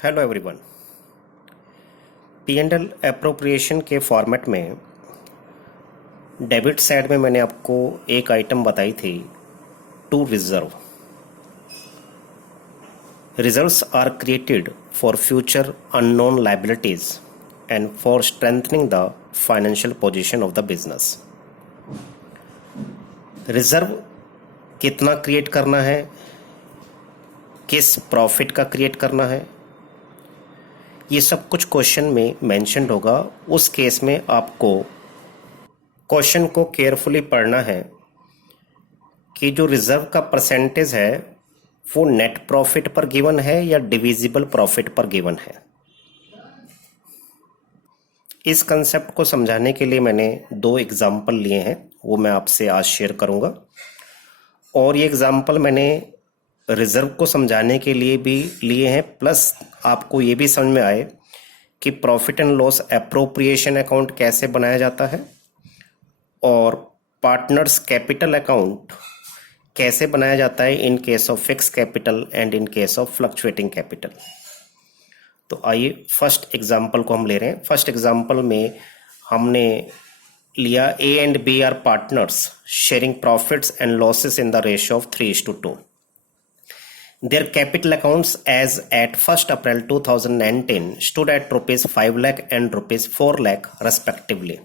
Hello everyone. P&L appropriation के format में debit side में मैंने आपको एक आइटम बताई थी, to reserve. Reserves are created for future unknown liabilities and for strengthening the financial position of the business. Reserve कितना क्रिएट करना है, किस प्रॉफिट का क्रिएट करना है, ये सब कुछ क्वेश्चन में मेंशन्ड होगा। उस केस में आपको क्वेश्चन को केयरफुली पढ़ना है कि जो रिजर्व का परसेंटेज है वो नेट प्रॉफिट पर गिवन है या डिविजिबल प्रॉफिट पर गिवन है। इस कंसेप्ट को समझाने के लिए मैंने दो एग्जाम्पल लिए हैं, वो मैं आपसे आज शेयर करूंगा। और ये एग्जाम्पल मैंने रिजर्व को समझाने के लिए भी लिए हैं, प्लस आपको ये भी समझ में आए कि profit and loss appropriation account कैसे बनाया जाता है और पार्टनर्स कैपिटल अकाउंट कैसे बनाया जाता है in case of fix capital and in case of fluctuating capital. तो आइए फर्स्ट एग्जांपल को हम ले रहे हैं। फर्स्ट एग्जांपल में हमने लिया A and B are partners sharing profits and losses in the ratio of 3:2। Their capital accounts as at 1st April 2019 stood at rupees 5 lakh and rupees 4 lakh respectively.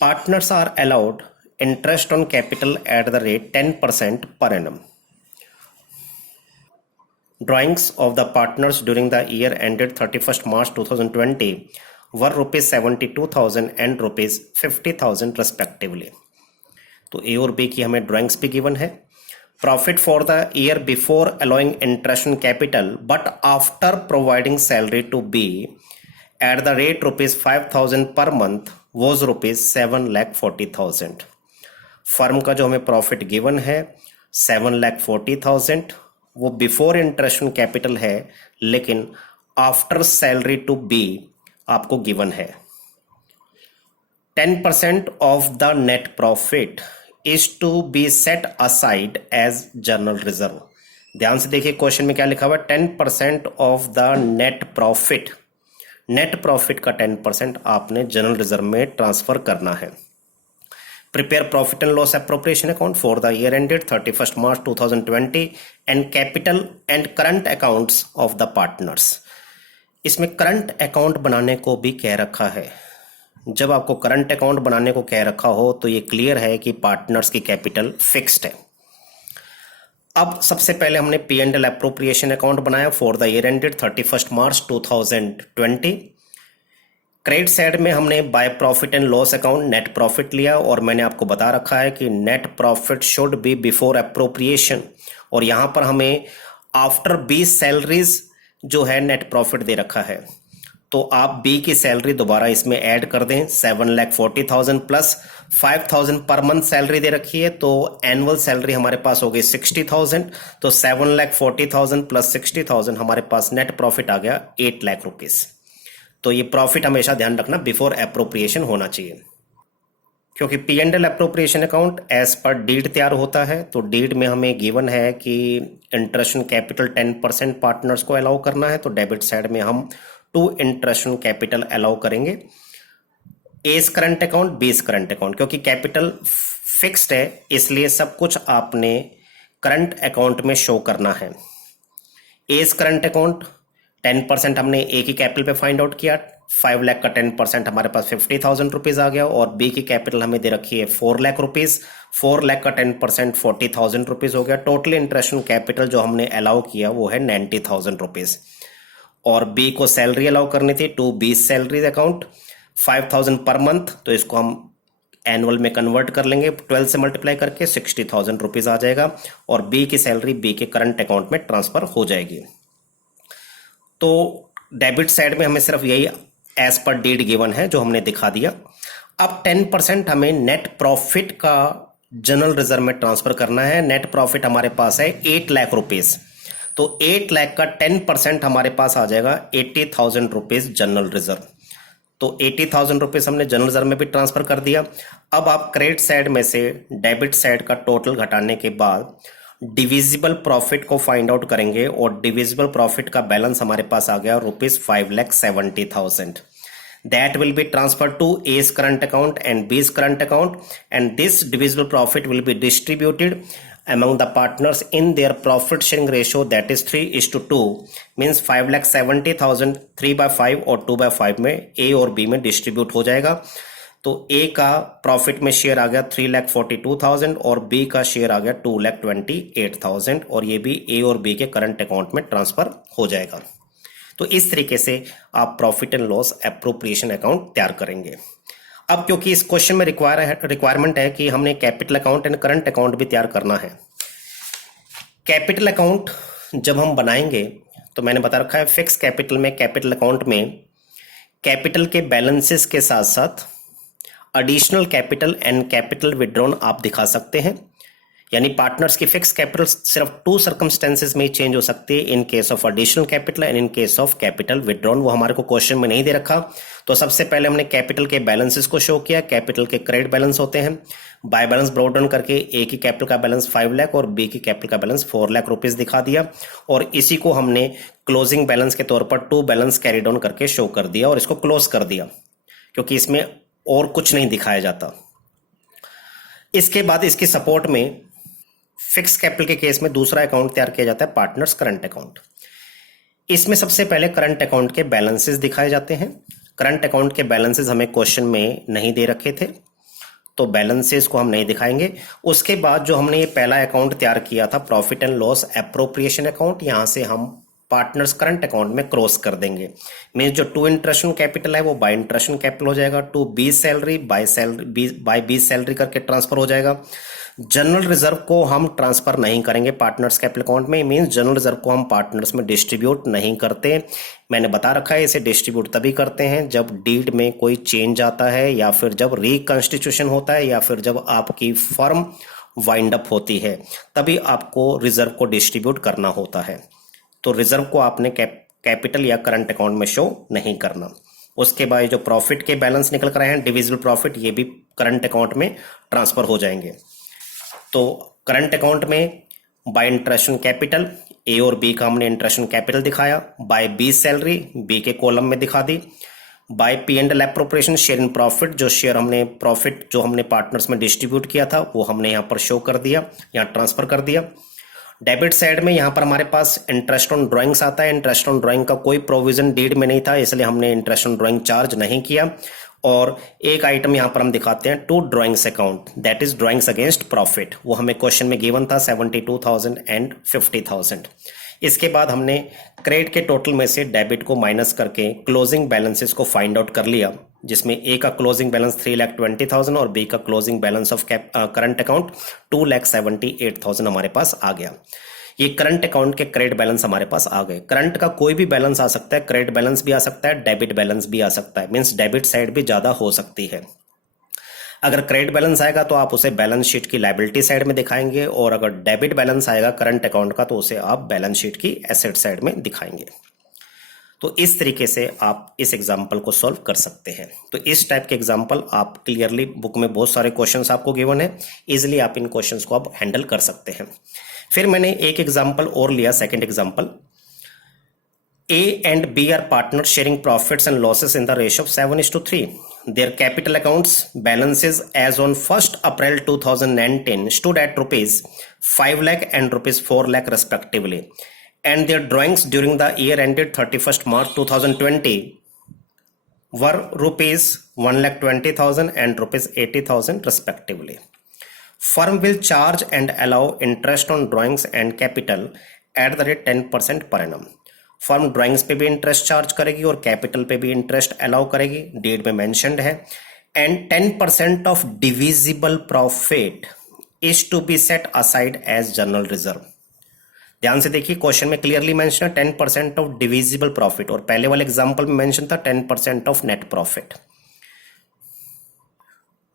Partners are allowed interest on capital at the rate 10% per annum. Drawings of the partners during the year ended 31st March 2020 were rupees 72,000 and rupees 50,000 respectively. तो ए और B की हमें drawings भी given है। Profit for the year before allowing interest on capital but after providing salary to B at the rate rupees 5,000 per month was rupees 7,40,000। Firm का जो हमें profit given है 7,40,000, वो बिफोर इंटरेस्ट ऑन कैपिटल है, लेकिन after salary to be आपको given है। 10% of the net profit is to be set aside as general reserve। ध्यान से देखिए क्वेश्चन में क्या लिखा हुआ है, 10% of the net profit. Net profit का 10% आपने जनरल रिजर्व में ट्रांसफर करना है। Prepare profit and loss appropriation account for the year ended 31st March 2020 and capital and current accounts of the partners. इसमें करंट अकाउंट बनाने को भी कह रखा है। जब आपको करंट अकाउंट बनाने को कह रखा हो तो ये क्लियर है कि पार्टनर्स की कैपिटल फिक्स्ड है। अब सबसे पहले हमने P&L अप्रोप्रिएशन अकाउंट बनाया for the year ended 31st March 2020। Credit side में हमने by profit and loss account net profit लिया और मैंने आपको बता रखा है कि net profit should be before appropriation, और यहां पर हमें आफ्टर 20 सैलरीज जो है नेट प्रॉफिट दे रखा है। तो आप बी की सैलरी दोबारा इसमें ऐड कर दें, 7,40,000 प्लस 5,000 पर मंथ सैलरी दे रखी है, तो एनुअल सैलरी हमारे पास हो गई 60,000। तो 7,40,000 प्लस 60,000 हमारे पास नेट प्रॉफिट आ गया 8 लाख रुपीज। तो ये प्रॉफिट हमेशा ध्यान रखना बिफोर अप्रोप्रिएशन होना चाहिए, क्योंकि P&L appropriation account as per deed तैयार होता है। तो डीड में हमें गिवन है कि इंटरेस्ट ऑन कैपिटल 10% पार्टनर्स को अलाउ करना है, तो डेबिट साइड में हम to interest on capital allow करेंगे। एज करंट अकाउंट, बीस करंट अकाउंट, क्योंकि कैपिटल फिक्स्ड है इसलिए सब कुछ आपने करंट अकाउंट में शो करना है। एज करंट अकाउंट 10% हमने ए की कैपिटल पे फाइंड आउट किया, 5 लाख का 10% हमारे पास 50,000 रुपीज आ गया, और बी की कैपिटल हमें दे रखी है 4 लाख रुपीज। 4 लाख का 10% 40,000 रुपीज हो गया। टोटल इंटरेस्ट ऑन कैपिटल जो हमने अलाउ किया वो है 90,000 रुपीज। और बी को सैलरी अलाउ करनी थी to be salaries account 5,000 per month, तो इसको हम एनुअल में कन्वर्ट कर लेंगे 12 से मल्टीप्लाई करके 60,000 रुपीज आ जाएगा, और बी की सैलरी बी के करंट अकाउंट में ट्रांसफर हो जाएगी। तो डेबिट साइड में हमें सिर्फ यही एज पर डीड गिवन है जो हमने दिखा दिया। अब 10% हमें नेट प्रॉफिट का जनरल रिजर्व में ट्रांसफर करना है। नेट प्रॉफिट हमारे पास है 8 लाख रुपीज, तो 8 लाख का 10% हमारे पास आ जाएगा 80,000 रुपीज जनरल रिजर्व। तो 80,000 रुपीज हमने जनरल रिजर्व में भी ट्रांसफर कर दिया। अब आप क्रेडिट साइड में से डेबिट साइड का टोटल घटाने के बाद डिविजिबल प्रॉफिट को फाइंड आउट करेंगे और डिविजिबल प्रॉफिट का बैलेंस हमारे पास आ गया ₹5,70,000. That will be transferred to A's current account and B's current account, and this divisible profit will be distributed among the partners in their profit sharing ratio, that is 3:2. Means 5,70,000 3/5 और 2/5 में A और B में distribute हो जाएगा. तो A का profit में share आ गया 3,42,000 और B का शेयर आ गया 2,28,000 और ये भी A और B के करंट अकाउंट में ट्रांसफर हो जाएगा. तो इस तरीके से आप profit and loss appropriation account तैयार करेंगे. अब क्योंकि इस क्वेश्चन में रिक्वायरमेंट है कि हमने capital account and current account भी तैयार करना है. कैपिटल अकाउंट जब हम बनाएंगे तो मैंने बता रखा है फिक्स कैपिटल में, कैपिटल अकाउंट में कैपिटल के बैलेंसेस के साथ साथ additional capital and capital withdrawn आप दिखा सकते हैं. यानी पार्टनर्स की फिक्स कैपिटल सिर्फ 2 सर्कमस्टेंसेस में ही चेंज हो सकती है, in case of additional capital and in case of capital withdrawn. वो हमारे को क्वेश्चन में नहीं दे रखा. तो सबसे पहले हमने कैपिटल के बैलेंसेस को शो किया. कैपिटल के क्रेडिट बैलेंस होते हैं. बाय बैलेंस ब्रॉट डाउन करके ए की कैपिटल का बैलेंस 5 लाख और बी की कैपिटल का बैलेंस 4 लाख रुपीज दिखा दिया और इसी को हमने क्लोजिंग बैलेंस के तौर पर 2 बैलेंस कैरी डाउन करके शो कर दिया और इसको क्लोज कर दिया क्योंकि इसमें और कुछ नहीं दिखाया जाता. इसके बाद इसकी सपोर्ट में फिक्स कैपिटल के केस में दूसरा अकाउंट तैयार किया जाता है पार्टनर्स करंट अकाउंट. इसमें सबसे पहले करंट अकाउंट के बैलेंसेस दिखाए जाते हैं. करंट अकाउंट के बैलेंसेस हमें क्वेश्चन में नहीं दे रखे थे तो बैलेंसेस को हम नहीं दिखाएंगे. उसके बाद जो हमने ये पहला अकाउंट तैयार किया था profit and loss appropriation account, यहां से हम पार्टनर्स करंट अकाउंट में क्रॉस कर देंगे. मींस जो टू इंटरेस्ट कैपिटल है वो बाय इंटरेस्ट कैपिटल हो जाएगा. To B salary by B salary करके ट्रांसफर हो जाएगा. जनरल रिजर्व को हम ट्रांसफर नहीं करेंगे पार्टनर्स कैपिटल अकाउंट में. मींस जनरल रिजर्व को हम पार्टनर्स में डिस्ट्रीब्यूट नहीं करते. मैंने बता रखा है इसे डिस्ट्रीब्यूट तभी करते हैं जब डीड में कोई चेंज आता है या फिर जब रिकंस्टिट्यूशन होता है या फिर जब आपकी फर्म वाइंड अप होती है, तभी आपको रिजर्व को डिस्ट्रीब्यूट करना होता है. तो रिजर्व को आपने कैपिटल या करंट अकाउंट में शो नहीं करना. उसके बाद जो प्रॉफिट के बैलेंस निकल कर आए हैं डिविजिबल प्रॉफिट, ये भी करंट अकाउंट में ट्रांसफर हो जाएंगे. तो करंट अकाउंट में बाय इंटरेस्ट कैपिटल ए और बी का हमने इंटरेस्ट कैपिटल दिखाया. बाय बी सैलरी बी के कॉलम में दिखा दी. By P and L appropriation share in profit, जो शेयर हमने प्रॉफिट जो हमने पार्टनर्स में डिस्ट्रीब्यूट किया था वो हमने यहाँ पर शो कर दिया, यहाँ ट्रांसफर कर दिया. डेबिट साइड में यहाँ पर हमारे पास इंटरेस्ट ऑन ड्राइंग्स आता है. इंटरेस्ट ऑन ड्राइंग का कोई प्रोविजन डीड में नहीं था इसलिए हमने इंटरेस्ट ऑन ड्राइंग चार्ज नहीं किया. और एक आइटम यहां पर हम दिखाते हैं to drawings account, that is drawings against profit. वो हमें क्वेश्चन में गिवन था 72,000 एंड 50,000. इसके बाद हमने क्रेडिट के टोटल में से डेबिट को माइनस करके क्लोजिंग बैलेंसेस को फाइंड आउट कर लिया, जिसमें ए का क्लोजिंग बैलेंस 3,20,000 और बी का closing balance of current account 2,78,000 हमारे पास आ गया. ये करंट अकाउंट के क्रेडिट बैलेंस हमारे पास आ गए. करंट का कोई भी बैलेंस आ सकता है, क्रेडिट बैलेंस भी आ सकता है, डेबिट बैलेंस भी आ सकता है. मींस डेबिट साइड भी ज्यादा हो सकती है. अगर क्रेडिट बैलेंस आएगा तो आप उसे बैलेंस शीट की लायबिलिटी साइड में दिखाएंगे और अगर डेबिट बैलेंस आएगा करंट अकाउंट का तो उसे आप बैलेंस शीट की एसेट साइड में दिखाएंगे. तो इस तरीके से आप इस एग्जाम्पल को सॉल्व कर सकते हैं. तो इस टाइप के एग्जाम्पल आप क्लियरली बुक में बहुत सारे क्वेश्चंस आपको गिवन है, इजिली आप इन क्वेश्चंस को आप हैंडल कर सकते हैं. फिर मैंने एक एग्जाम्पल और लिया, second example. A and B are partners sharing profits and losses in the ratio of 7:3. Their capital accounts balances as on 1st April 2010 stood at rupees 5 lakh and rupees 4 lakh respectively, and their drawings during the year ended 31st March 2020 were rupees 1,20,000 and rupees 80,000 respectively. Firm will charge and allow interest on drawings and capital at the rate 10% per annum. Firm drawings पे भी interest charge करेगी और capital पे भी interest allow करेगी, deed में mentioned है. And 10% of divisible profit is to be set aside as general reserve. ध्यान से देखिए क्वेश्चन में क्लियरली मेंशन है 10% ऑफ डिविजिबल प्रॉफिट और पहले वाले एग्जांपल में मेंशन था 10% of net profit.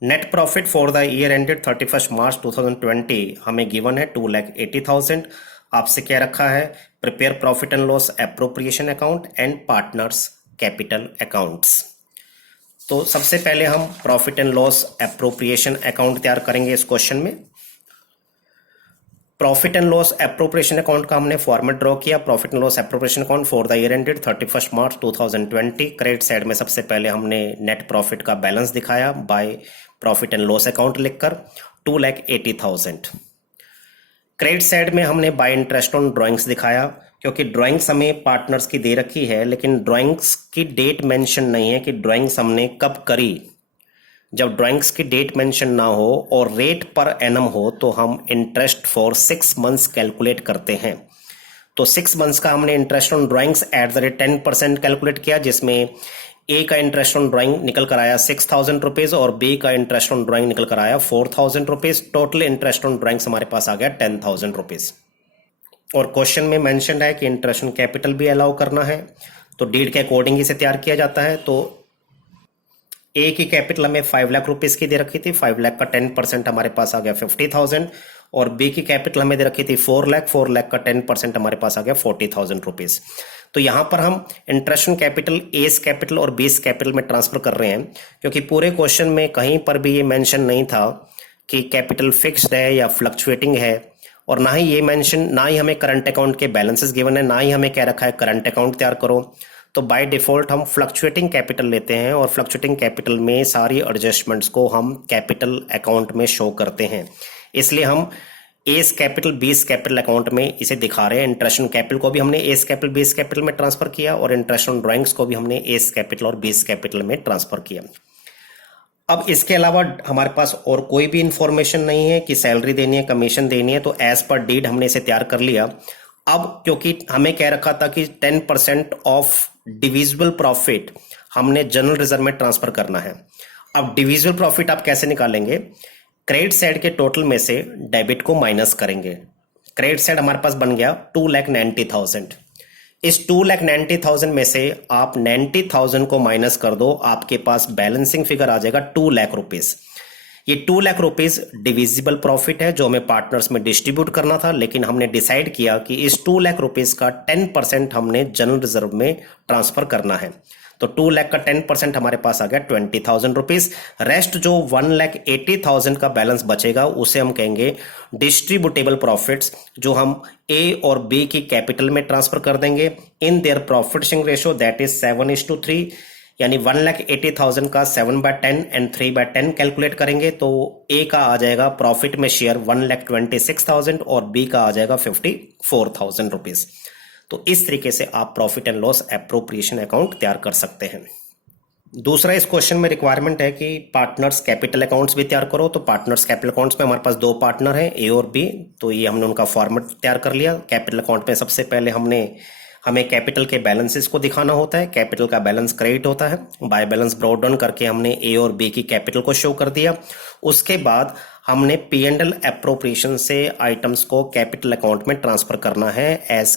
Net profit for the year ended 31st मार्च 2020 हमें गिवन है 2,80,000. आपसे क्या रखा है, prepare profit and loss appropriation account and partners capital accounts. तो सबसे पहले हम profit and loss appropriation account तैयार करेंगे इस क्वेश्चन में. Profit and loss appropriation account का हमने फॉर्मेट ड्रॉ किया। Profit and loss appropriation account for the year ended 31 March 2020। Credit side में सबसे पहले हमने नेट प्रॉफिट का बैलेंस दिखाया by profit and loss account लिखकर 2,80,000। क्रेडिट साइड में हमने बाय इंटरेस्ट ऑन ड्राइंग्स दिखाया, क्योंकि ड्राइंग्स हमें पार्टनर्स की दे रखी है लेकिन ड्राइंग्स की डेट मेंशन नहीं है कि ड्राइंग्स हमने कब करी। जब ड्राइंग्स की डेट मेंशन ना हो और रेट पर एनम हो तो हम इंटरेस्ट फॉर 6 मंथ्स कैलकुलेट करते हैं। तो 6 मंथ्स का हमने interest on drawings at the rate 10% calculate किया, जिसमें ए का इंटरेस्ट ऑन ड्राइंग निकल कर आया 6,000 रुपीज और बी का इंटरेस्ट ऑन ड्राइंग निकल कर आया 4,000 rupees. Total interest on drawings हमारे पास आ गया 10,000 रुपीज। और क्वेश्चन में मेंशन है कि इंटरेस्ट ऑन कैपिटल भी अलाउ करना है, तो डीड के अकॉर्डिंग इसे तैयार किया जाता है। तो ए की कैपिटल हमें 5 लाख रुपीस की दे रखी थी, 5 लाख का 10% हमारे पास आ गया 50,000 और बी की कैपिटल हमें दे रखी थी 4 लाख, 4 लाख का 10% हमारे पास आ गया 40,000 रुपीज। तो यहां पर हम interest on capital S capital और बीस कैपिटल में ट्रांसफर कर रहे हैं, क्योंकि पूरे क्वेश्चन में कहीं पर भी ये मेंशन नहीं था कि कैपिटल फिक्स्ड है या फ्लक्चुएटिंग है, और ना ही ये मेंशन, ना ही हमें करंट अकाउंट के बैलेंसेस गिवन है, ना ही हमें कह रखा है करंट अकाउंट तैयार करो। तो बाय डिफॉल्ट हम फ्लक्चुएटिंग कैपिटल लेते हैं और फ्लक्चुएटिंग कैपिटल में सारी एडजस्टमेंट्स को हम कैपिटल अकाउंट में शो करते हैं। इसलिए हम एस कैपिटल बीस कैपिटल अकाउंट में इसे दिखा रहे हैं। इंटरेस्ट ऑन कैपिटल को भी हमने एस कैपिटल बीस कैपिटल में ट्रांसफर किया और इंटरेस्ट ऑन ड्राइंग्स को भी हमने एस कैपिटल और बीस कैपिटल में ट्रांसफर किया। अब इसके अलावा हमारे पास और कोई भी इंफॉर्मेशन नहीं है कि सैलरी देनी है, कमीशन देनी है, तो एज पर डीड हमने इसे तैयार कर लिया। अब क्योंकि हमें कह रखा था कि 10% ऑफ डिविजिबल प्रॉफिट हमने जनरल रिजर्व में ट्रांसफर करना है। अब डिविजिबल प्रॉफिट आप कैसे निकालेंगे? क्रेडिट साइड के टोटल में से डेबिट को माइनस करेंगे। क्रेडिट साइड हमारे पास बन गया 2,90,000। इस 2,90,000 में से आप 90,000 को माइनस कर दो, आपके पास बैलेंसिंग फिगर आ जाएगा 2 लाख रुपीज। ये 2 लाख रुपीज डिविजिबल प्रॉफिट है जो हमें पार्टनर्स में डिस्ट्रीब्यूट करना था, लेकिन हमने डिसाइड किया कि इस 2 लाख रुपीज का 10% हमने जनरल रिजर्व में ट्रांसफर करना है। तो 2 लाख का 10% हमारे पास आ गया 20,000 रुपीज। रेस्ट जो 1,80,000 का बैलेंस बचेगा उसे हम कहेंगे डिस्ट्रीब्यूटेबल प्रॉफिट्स, जो हम ए और बी की कैपिटल में ट्रांसफर कर देंगे in their profit sharing ratio, that is 7:3। यानी 1,80,000 का 7/10 एंड 3/10 कैलकुलेट करेंगे तो ए का आ जाएगा प्रॉफिट में शेयर 1,26,000 और बी का आ जाएगा 54,000 रुपीज। तो इस तरीके से आप profit and loss appropriation account तैयार कर सकते हैं। दूसरा इस क्वेश्चन में रिक्वायरमेंट है कि पार्टनर्स कैपिटल अकाउंट्स भी तैयार करो। तो पार्टनर्स कैपिटल अकाउंट्स में हमारे पास दो पार्टनर हैं, ए और बी। तो ये हमने उनका फॉर्मेट तैयार कर लिया। कैपिटल अकाउंट में सबसे पहले हमें कैपिटल के बैलेंसेस को दिखाना होता है। कैपिटल का बैलेंस क्रेडिट होता है, बाय बैलेंस ब्रॉट डाउन करके हमने ए और बी की कैपिटल को शो कर दिया। उसके बाद हमने P&L एप्रोप्रिएशन से आइटम्स को कैपिटल अकाउंट में ट्रांसफर करना है एज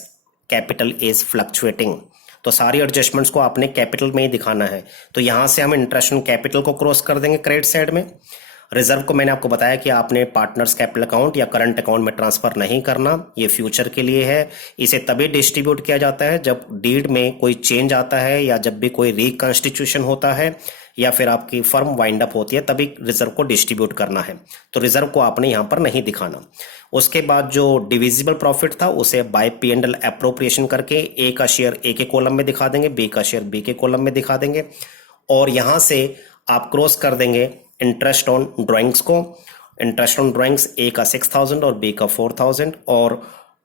कैपिटल इज फ्लक्चुएटिंग। तो सारी एडजस्टमेंट्स को आपने कैपिटल में ही दिखाना है। तो यहां से हम इंटरेस्ट ऑन कैपिटल को क्रॉस कर देंगे क्रेडिट साइड में। रिजर्व को मैंने आपको बताया कि आपने पार्टनर्स कैपिटल अकाउंट या करंट अकाउंट में ट्रांसफर नहीं करना, ये फ्यूचर के लिए है। इसे तभी डिस्ट्रीब्यूट किया जाता है जब डीड में कोई चेंज आता है या जब भी कोई रिकंस्टिट्यूशन होता है या फिर आपकी फर्म वाइंड अप होती है, तभी रिजर्व को डिस्ट्रीब्यूट करना है। तो रिजर्व को आपने यहां पर नहीं दिखाना। उसके बाद जो डिविजिबल प्रॉफिट था उसे बाय P&L एप्रोप्रिएशन करके ए का शेयर ए के कॉलम में दिखा देंगे, बी का शेयर बी के कॉलम में दिखा देंगे और यहां से आप क्रॉस कर देंगे इंटरेस्ट ऑन ड्राइंग्स को। इंटरेस्ट ऑन ड्राइंग्स ए का 6,000 और बी का 4,000 और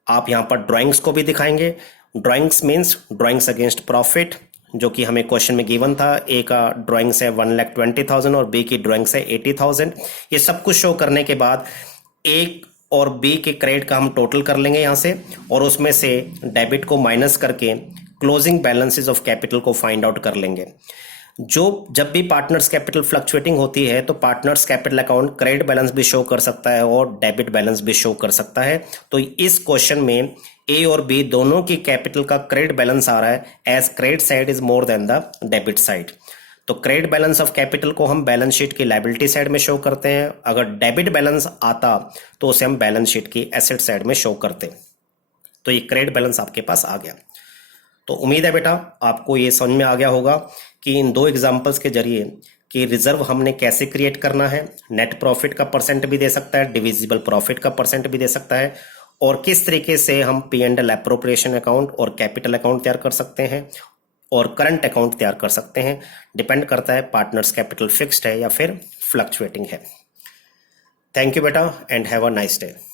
आप यहां पर ड्राइंग्स को भी दिखाएंगे। Drawings means drawings against profit, जो कि हमें क्वेश्चन में गिवन था। ए का ड्राइंग्स है 1,20,000 और बी की ड्राइंग्स है 80,000। ये सब कुछ शो करने के बाद ए और बी के क्रेडिट का हम टोटल कर लेंगे यहां से और उसमें से डेबिट को माइनस करके क्लोजिंग बैलेंसेस ऑफ कैपिटल को फाइंड आउट कर लेंगे। जब भी पार्टनर्स कैपिटल फ्लक्चुएटिंग होती है तो partners capital account credit balance भी शो कर सकता है और डेबिट बैलेंस भी शो कर सकता है। तो इस क्वेश्चन में ए और बी दोनों की कैपिटल का क्रेडिट बैलेंस आ रहा है as credit side is more than the debit side. तो क्रेडिट बैलेंस ऑफ कैपिटल को हम बैलेंस शीट की लायबिलिटी साइड में शो करते हैं। अगर डेबिट बैलेंस आता तो उसे हम बैलेंस शीट की एसेट साइड में शो करते हैं। तो ये क्रेडिट बैलेंस आपके पास आ गया। तो उम्मीद है बेटा आपको ये समझ में आ गया होगा कि इन दो एग्जांपल्स के जरिए कि रिजर्व हमने कैसे क्रिएट करना है। नेट प्रॉफिट का परसेंट भी दे सकता है, डिविजिबल प्रॉफिट का परसेंट भी दे सकता है और किस तरीके से हम P&L एप्रोप्रिएशन अकाउंट और कैपिटल अकाउंट तैयार कर सकते हैं और करंट अकाउंट तैयार कर सकते हैं। डिपेंड करता है पार्टनर्स कैपिटल फिक्स्ड है या फिर फ्लक्चुएटिंग है। थैंक यू बेटा and have a nice day.